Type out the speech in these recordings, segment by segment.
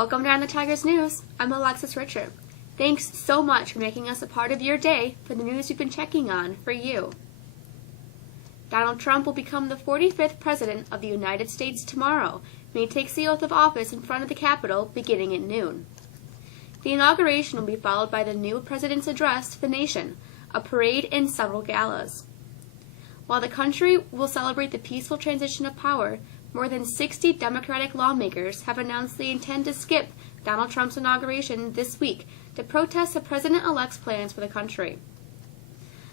Welcome to On the Tigers News. I'm Alexis Richard. Thanks so much for making us a part of your day for the news you've been checking on for you. Donald Trump will become the 45th President of the United States tomorrow when he takes the oath of office in front of the Capitol beginning at noon. The inauguration will be followed by the new President's address to the nation, a parade, and several galas. While the country will celebrate the peaceful transition of power, more than 60 Democratic lawmakers have announced they intend to skip Donald Trump's inauguration this week to protest the President-elect's plans for the country.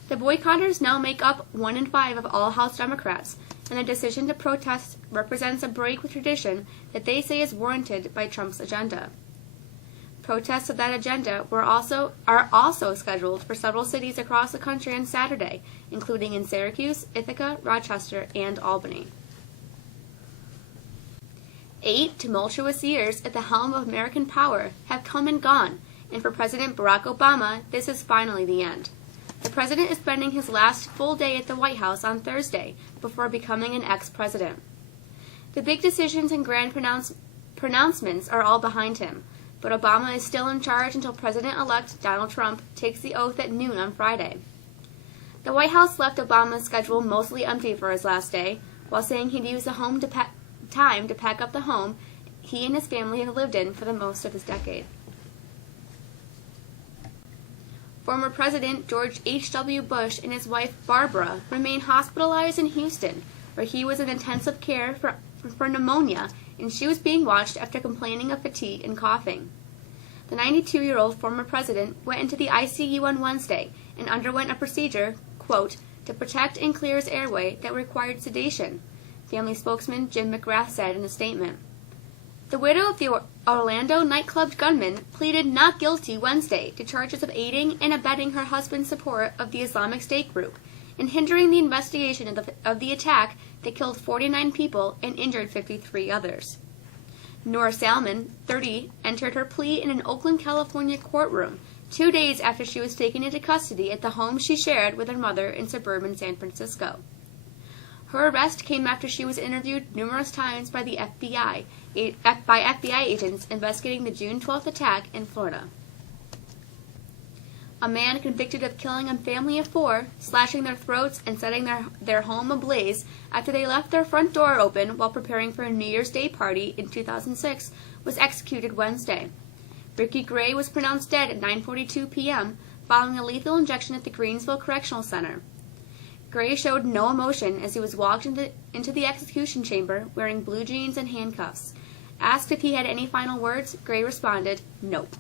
The boycotters now make up 1 in 5 of all House Democrats, and the decision to protest represents a break with tradition that they say is warranted by Trump's agenda. Protests of that agenda are also scheduled for several cities across the country on Saturday, including in Syracuse, Ithaca, Rochester, and Albany. 8 tumultuous years at the helm of American power have come and gone, and for President Barack Obama, this is finally the end. The president is spending his last full day at the White House on Thursday before becoming an ex-president. The big decisions and grand pronouncements are all behind him, but Obama is still in charge until President-elect Donald Trump takes the oath at noon on Friday. The White House left Obama's schedule mostly empty for his last day, while saying he'd use the time to pack up the home he and his family have lived in for the most of this decade. Former President George H.W. Bush and his wife Barbara remain hospitalized in Houston, where he was in intensive care for pneumonia, and she was being watched after complaining of fatigue and coughing. The 92-year-old former president went into the ICU on Wednesday and underwent a procedure, quote, to protect and clear his airway that required sedation, family spokesman Jim McGrath said in a statement. The widow of the Orlando nightclub gunman pleaded not guilty Wednesday to charges of aiding and abetting her husband's support of the Islamic State group and hindering the investigation of the attack that killed 49 people and injured 53 others. Nora Salmon, 30, entered her plea in an Oakland, California courtroom 2 days after she was taken into custody at the home she shared with her mother in suburban San Francisco. Her arrest came after she was interviewed numerous times by the FBI agents investigating the June 12th attack in Florida. A man convicted of killing a family of 4, slashing their throats, and setting their home ablaze after they left their front door open while preparing for a New Year's Day party in 2006 was executed Wednesday. Ricky Gray was pronounced dead at 9:42 p.m. following a lethal injection at the Greensville Correctional Center. Gray showed no emotion as he was walked into the execution chamber wearing blue jeans and handcuffs. Asked if he had any final words, Gray responded, "Nope."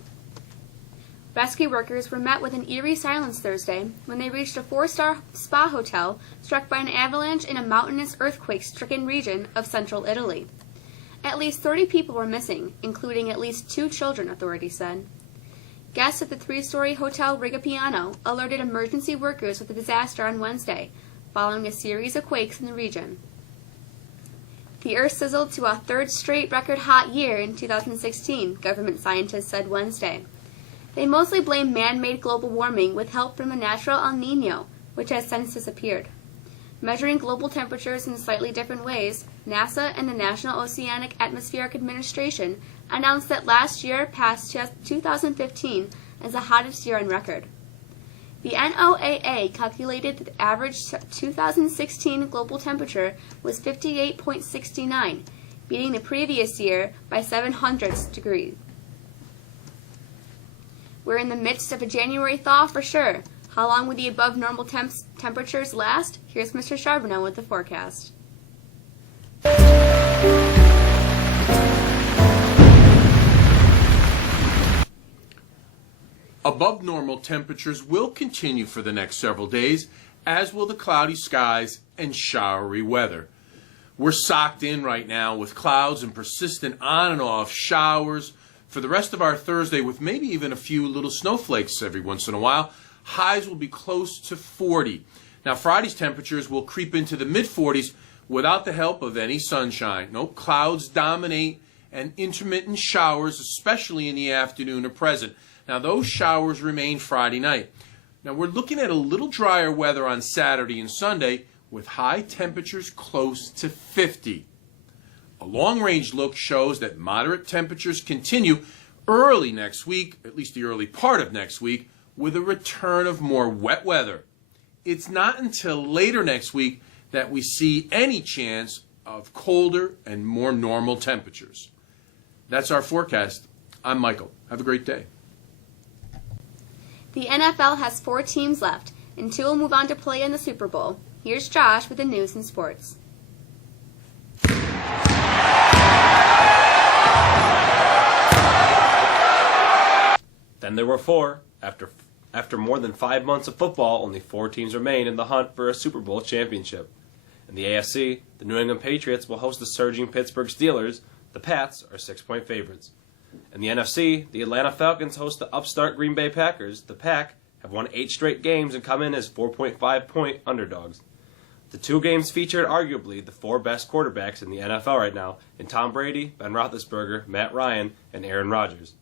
Rescue workers were met with an eerie silence Thursday when they reached a 4-star spa hotel struck by an avalanche in a mountainous earthquake-stricken region of central Italy. At least 30 people were missing, including at least 2 children, authorities said. Guests at the 3-story Hotel Rigopiano alerted emergency workers of the disaster on Wednesday, following a series of quakes in the region. The Earth sizzled to a 3rd straight record hot year in 2016, government scientists said Wednesday. They mostly blame man-made global warming with help from a natural El Niño, which has since disappeared. Measuring global temperatures in slightly different ways, NASA and the National Oceanic Atmospheric Administration announced that last year passed 2015 as the hottest year on record. The NOAA calculated that the average 2016 global temperature was 58.69, beating the previous year by 0.07 degrees. We're in the midst of a January thaw for sure. How long will the above normal temperatures last? Here's Mr. Charbonneau with the forecast. Above normal temperatures will continue for the next several days, as will the cloudy skies and showery weather. We're socked in right now with clouds and persistent on and off showers for the rest of our Thursday, with maybe even a few little snowflakes every once in a while. Highs will be close to 40. Now, Friday's temperatures will creep into the mid-40s without the help of any sunshine. Nope, clouds dominate and intermittent showers, especially in the afternoon, are present. Now, those showers remain Friday night. Now, we're looking at a little drier weather on Saturday and Sunday with high temperatures close to 50. A long-range look shows that moderate temperatures continue early next week, at least the early part of next week, with a return of more wet weather. It's not until later next week that we see any chance of colder and more normal temperatures. That's our forecast. I'm Michael. Have a great day. The NFL has 4 teams left, and 2 will move on to play in the Super Bowl. Here's Josh with the news and sports. Then there were 4. After more than 5 months of football, only 4 teams remain in the hunt for a Super Bowl championship. In the AFC, the New England Patriots will host the surging Pittsburgh Steelers. The Pats are 6-point favorites. In the NFC, the Atlanta Falcons host the upstart Green Bay Packers. The Pack have won 8 straight games and come in as 4.5-point underdogs. The 2 games featured arguably the 4 best quarterbacks in the NFL right now in Tom Brady, Ben Roethlisberger, Matt Ryan, and Aaron Rodgers.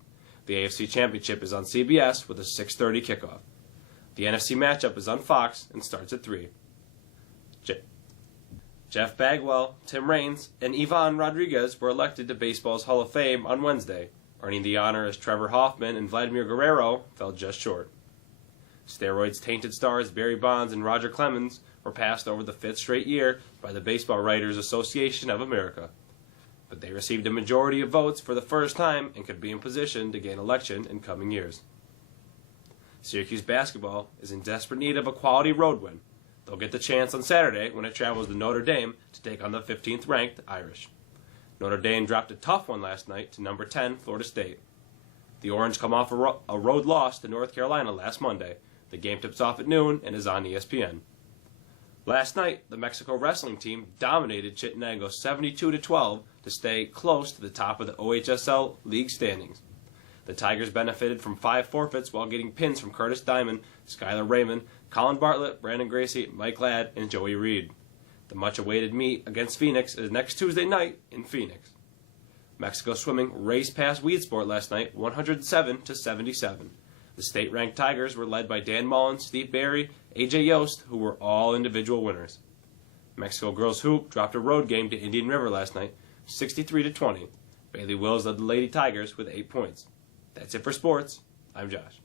The AFC Championship is on CBS with a 6:30 kickoff. The NFC matchup is on Fox and starts at 3. Jeff Bagwell, Tim Raines, and Ivan Rodriguez were elected to baseball's Hall of Fame on Wednesday, earning the honor as Trevor Hoffman and Vladimir Guerrero fell just short. Steroids-tainted stars Barry Bonds and Roger Clemens were passed over the 5th straight year by the Baseball Writers Association of America. But they received a majority of votes for the first time and could be in position to gain election in coming years. Syracuse basketball is in desperate need of a quality road win. They'll get the chance on Saturday when it travels to Notre Dame to take on the 15th-ranked Irish. Notre Dame dropped a tough one last night to number 10 Florida State. The Orange come off a road loss to North Carolina last Monday. The game tips off at noon and is on ESPN. Last night, the Mexico wrestling team dominated Chittenango 72-12 to stay close to the top of the OHSL league standings. The Tigers benefited from 5 forfeits while getting pins from Curtis Diamond, Skylar Raymond, Colin Bartlett, Brandon Gracie, Mike Ladd, and Joey Reed. The much-awaited meet against Phoenix is next Tuesday night in Phoenix. Mexico swimming raced past Weedsport last night 107-77. The state-ranked Tigers were led by Dan Mullen, Steve Barry, AJ Yost, who were all individual winners. Mexico girls hoop dropped a road game to Indian River last night, 63-20. Bailey Wills led the Lady Tigers with 8 points. That's it for sports. I'm Josh.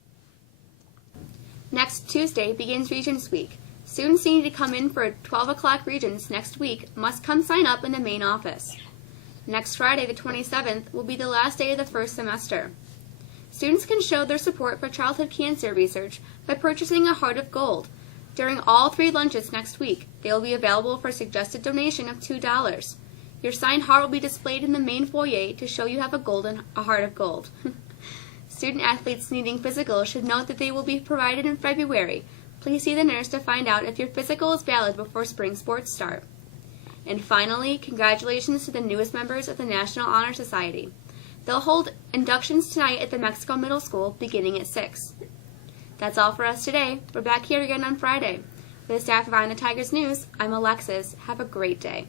Next Tuesday begins Regents Week. Students needing to come in for 12 o'clock Regents next week must come sign up in the main office. Next Friday, the 27th, will be the last day of the first semester. Students can show their support for childhood cancer research by purchasing a Heart of Gold. During all 3 lunches next week, they will be available for a suggested donation of $2. Your signed heart will be displayed in the main foyer to show you have a heart of gold. Student athletes needing physicals should note that they will be provided in February. Please see the nurse to find out if your physical is valid before spring sports start. And finally, congratulations to the newest members of the National Honor Society. They'll hold inductions tonight at the Mexico Middle School beginning at 6. That's all for us today. We're back here again on Friday. For the staff of On the Tigers News, I'm Alexis. Have a great day.